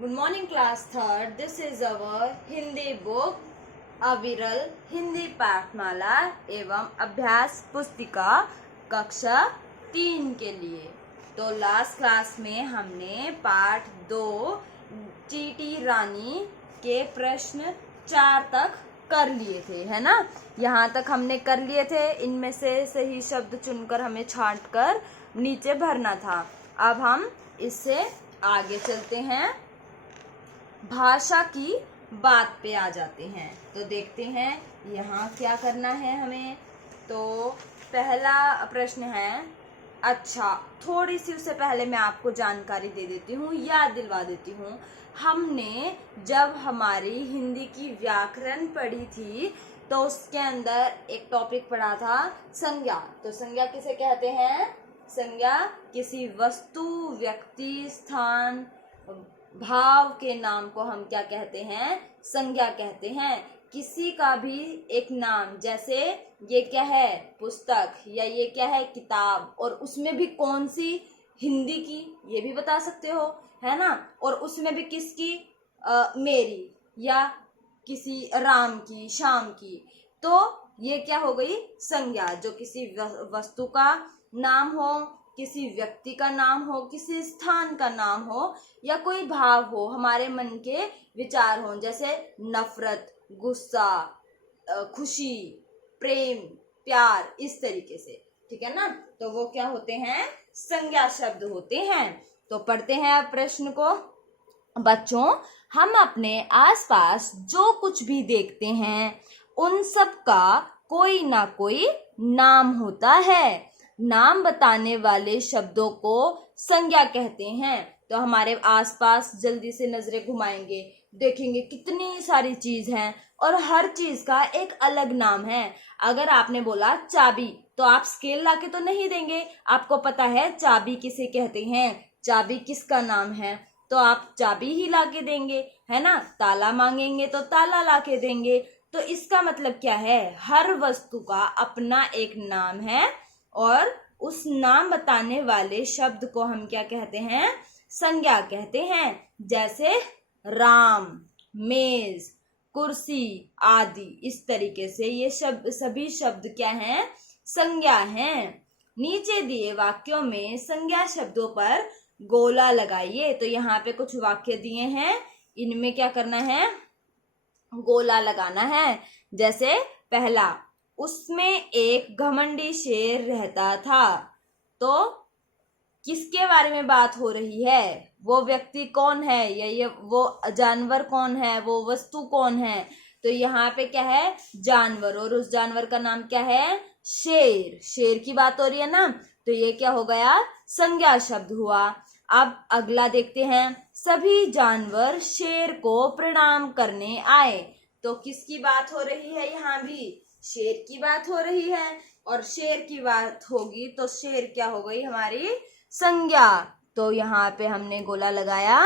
Good morning, class third. This is our Hindi book, अविरल हिंदी पाठमाला एवं अभ्यास पुस्तिका कक्षा 3 के लिए। तो लास्ट क्लास में हमने पाठ 2 चीटी रानी के प्रश्न 4 तक कर लिए थे, है ना। यहाँ तक हमने कर लिए थे। इनमें से सही शब्द चुनकर हमें छांट कर नीचे भरना था। अब हम इससे आगे चलते हैं, भाषा की बात पे आ जाते हैं। तो देखते हैं यहाँ क्या करना है हमें। तो पहला प्रश्न है, अच्छा थोड़ी सी उससे पहले मैं आपको जानकारी दे देती हूँ, याद दिलवा देती हूँ। हमने जब हमारी हिंदी की व्याकरण पढ़ी थी तो उसके अंदर एक टॉपिक पढ़ा था संज्ञा। तो संज्ञा किसे कहते हैं? संज्ञा किसी वस्तु, व्यक्ति, स्थान, भाव के नाम को हम क्या कहते हैं? संज्ञा कहते हैं। किसी का भी एक नाम, जैसे ये क्या है? पुस्तक, या ये क्या है? किताब, और उसमें भी कौन सी? हिंदी की, ये भी बता सकते हो, है ना। और उसमें भी किसकी? मेरी, या किसी राम की, श्याम की। तो ये क्या हो गई? संज्ञा। जो किसी वस्तु का नाम हो, किसी व्यक्ति का नाम हो, किसी स्थान का नाम हो, या कोई भाव हो, हमारे मन के विचार हो, जैसे नफरत, गुस्सा, खुशी, प्रेम, प्यार, इस तरीके से, ठीक है ना। तो वो क्या होते हैं? संज्ञा शब्द होते हैं। तो पढ़ते हैं अब प्रश्न को। बच्चों, हम अपने आसपास जो कुछ भी देखते हैं उन सब का कोई ना कोई नाम होता है। नाम बताने वाले शब्दों को संज्ञा कहते हैं। तो हमारे आसपास जल्दी से नजरें घुमाएंगे, देखेंगे कितनी सारी चीज हैं और हर चीज का एक अलग नाम है। अगर आपने बोला चाबी, तो आप स्केल लाके तो नहीं देंगे। आपको पता है चाबी किसे कहते हैं, चाबी किसका नाम है, तो आप चाबी ही लाके देंगे, है ना। ताला मांगेंगे तो ताला लाके देंगे। तो इसका मतलब क्या है? हर वस्तु का अपना एक नाम है और उस नाम बताने वाले शब्द को हम क्या कहते हैं? संज्ञा कहते हैं। जैसे राम, मेज, कुर्सी आदि। इस तरीके से ये शब्द, सभी शब्द क्या हैं? संज्ञा हैं। नीचे दिए वाक्यों में संज्ञा शब्दों पर गोला लगाइए। तो यहाँ पे कुछ वाक्य दिए हैं, इनमें क्या करना है? गोला लगाना है। जैसे पहला, उसमें एक घमंडी शेर रहता था। तो किसके बारे में बात हो रही है? वो व्यक्ति कौन है, या ये वो जानवर कौन है, वो वस्तु कौन है? तो यहाँ पे क्या है? जानवर, और उस जानवर का नाम क्या है? शेर। शेर की बात हो रही है ना। तो ये क्या हो गया? संज्ञा शब्द हुआ। अब अगला देखते हैं, सभी जानवर शेर को प्रणाम करने आए। तो किसकी बात हो रही है? यहाँ भी शेर की बात हो रही है, और शेर की बात होगी तो शेर क्या हो गई? हमारी संज्ञा। तो यहाँ पे हमने गोला लगाया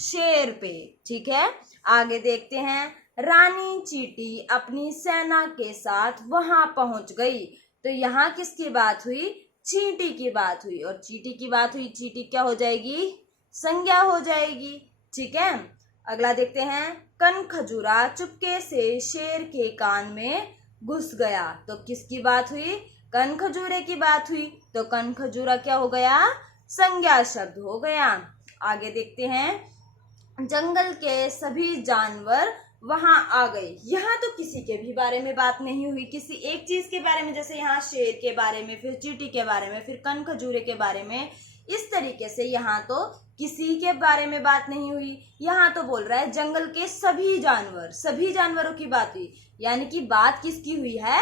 शेर पे, ठीक है। आगे देखते हैं, रानी चींटी अपनी सेना के साथ वहां पहुंच गई। तो यहाँ किसकी बात हुई? चींटी की बात हुई, और चींटी की बात हुई, चींटी क्या हो जाएगी? संज्ञा हो जाएगी, ठीक है। अगला देखते हैं, कनखजूरा चुपके से शेर के कान में घुस गया। तो किसकी बात हुई? कनखजूरे की बात हुई। तो कनखजूरा क्या हो गया? संज्ञा शब्द हो गया। आगे देखते हैं, जंगल के सभी जानवर वहां आ गए। यहाँ तो किसी के भी बारे में बात नहीं हुई, किसी एक चीज के बारे में, जैसे यहाँ शेर के बारे में, फिर चींटी के बारे में, फिर कनखजूरे के बारे में। इस तरीके से यहाँ तो किसी के बारे में बात नहीं हुई। यहाँ तो बोल रहा है जंगल के सभी जानवर, सभी जानवरों की बात हुई, यानी कि बात किसकी हुई है?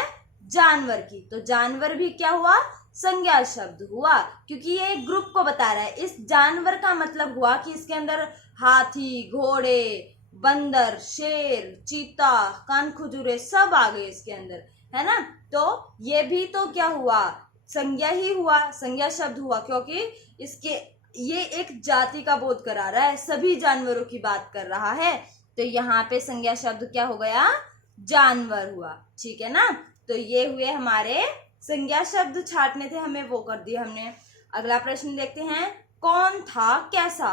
जानवर की। तो जानवर भी क्या हुआ? संज्ञा शब्द हुआ, क्योंकि ये एक ग्रुप को बता रहा है। इस जानवर का मतलब हुआ कि इसके अंदर हाथी, घोड़े, बंदर, शेर, चीता, कानखजूरे सब आ गए इसके अंदर, है ना। तो ये भी तो क्या हुआ? संज्ञा ही हुआ, संज्ञा शब्द हुआ, क्योंकि इसके ये एक जाति का बोध करा रहा है, सभी जानवरों की बात कर रहा है। तो यहाँ पे संज्ञा शब्द क्या हो गया? जानवर हुआ, ठीक है ना। तो ये हुए हमारे संज्ञा शब्द। छांटने थे हमें, वो कर दिए हमने। अगला प्रश्न देखते हैं, कौन था कैसा?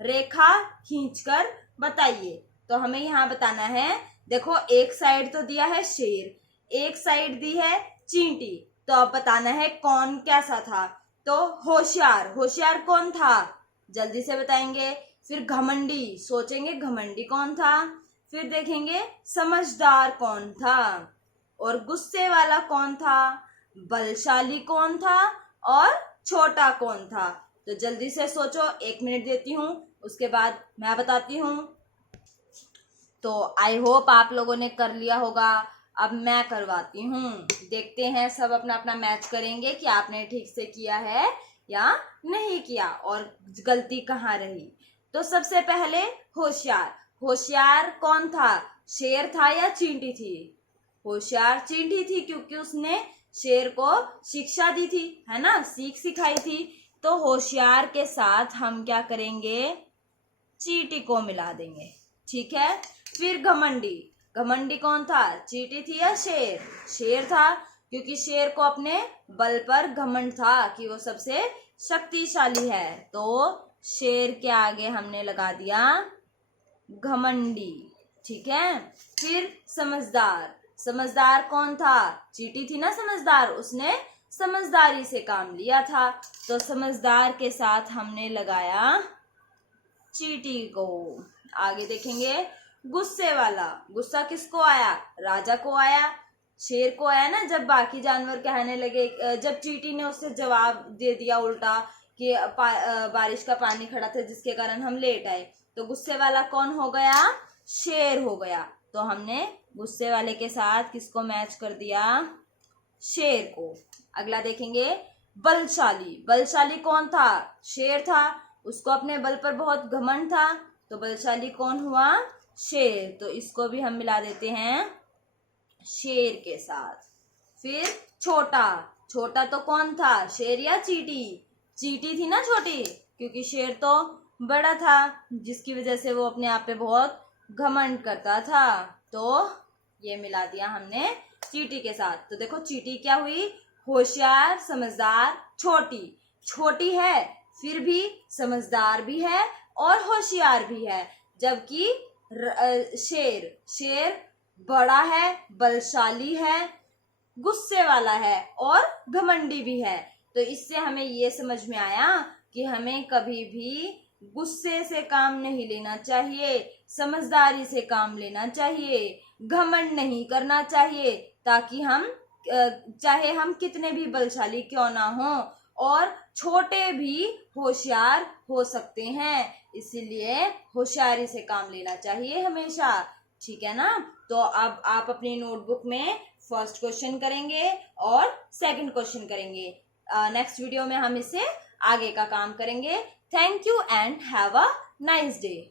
रेखा खींचकर बताइए। तो हमें यहाँ बताना है, देखो एक साइड तो दिया है शेर, एक साइड दी है चींटी, तो अब बताना है कौन कैसा था। तो होशियार, होशियार कौन था, जल्दी से बताएंगे। फिर घमंडी, सोचेंगे घमंडी कौन था। फिर देखेंगे समझदार कौन था, और गुस्से वाला कौन था, बलशाली कौन था, और छोटा कौन था। तो जल्दी से सोचो, 1 मिनट देती हूँ, उसके बाद मैं बताती हूँ। तो आई होप आप लोगों ने कर लिया होगा। अब मैं करवाती हूँ, देखते हैं सब अपना अपना मैच करेंगे कि आपने ठीक से किया है या नहीं किया और गलती कहाँ रही। तो सबसे पहले होशियार, होशियार कौन था, शेर था या चींटी थी। होशियार चींटी थी, क्योंकि उसने शेर को शिक्षा दी थी, है ना, सीख सिखाई थी। तो होशियार के साथ हम क्या करेंगे, चींटी को मिला देंगे, ठीक है। फिर घमंडी, घमंडी कौन था, चींटी थी या शेर, शेर था, क्योंकि शेर को अपने बल पर घमंड था कि वो सबसे शक्तिशाली है। तो शेर के आगे हमने लगा दिया घमंडी, ठीक है। फिर समझदार, समझदार कौन था, चींटी थी ना समझदार, उसने समझदारी से काम लिया था, तो समझदार के साथ हमने लगाया चींटी को। आगे देखेंगे गुस्से वाला, गुस्सा किसको आया, राजा को आया, शेर को आया ना, जब बाकी जानवर कहने लगे, जब चींटी ने उससे जवाब दे दिया उल्टा कि बारिश का पानी खड़ा था जिसके कारण हम लेट आए, तो गुस्से वाला कौन हो गया, शेर हो गया। तो हमने गुस्से वाले के साथ किसको मैच कर दिया, शेर को। अगला देखेंगे बलशाली, बलशाली कौन था, शेर था, उसको अपने बल पर बहुत घमंड था, तो बलशाली कौन हुआ, शेर। तो इसको भी हम मिला देते हैं शेर के साथ। फिर छोटा, छोटा तो कौन था, शेर या चींटी, चींटी थी ना छोटी, क्योंकि शेर तो बड़ा था, जिसकी वजह से वो अपने आप पे बहुत घमंड करता था। तो ये मिला दिया हमने चींटी के साथ। तो देखो चींटी क्या हुई, होशियार, समझदार, छोटी, छोटी है फिर भी समझदार भी है और होशियार भी है, जबकि शेर, शेर बड़ा है, बलशाली है, गुस्से वाला है और घमंडी भी है। तो इससे हमें ये समझ में आया कि हमें कभी भी गुस्से से काम नहीं लेना चाहिए, समझदारी से काम लेना चाहिए, घमंड नहीं करना चाहिए, ताकि हम चाहे हम कितने भी बलशाली क्यों ना हो, और छोटे भी होशियार हो सकते हैं, इसीलिए होशियारी से काम लेना चाहिए हमेशा, ठीक है ना। तो अब आप अपनी नोटबुक में फर्स्ट क्वेश्चन करेंगे और सेकंड क्वेश्चन करेंगे। नेक्स्ट वीडियो में हम इससे आगे का काम करेंगे। Thank you and have a nice day.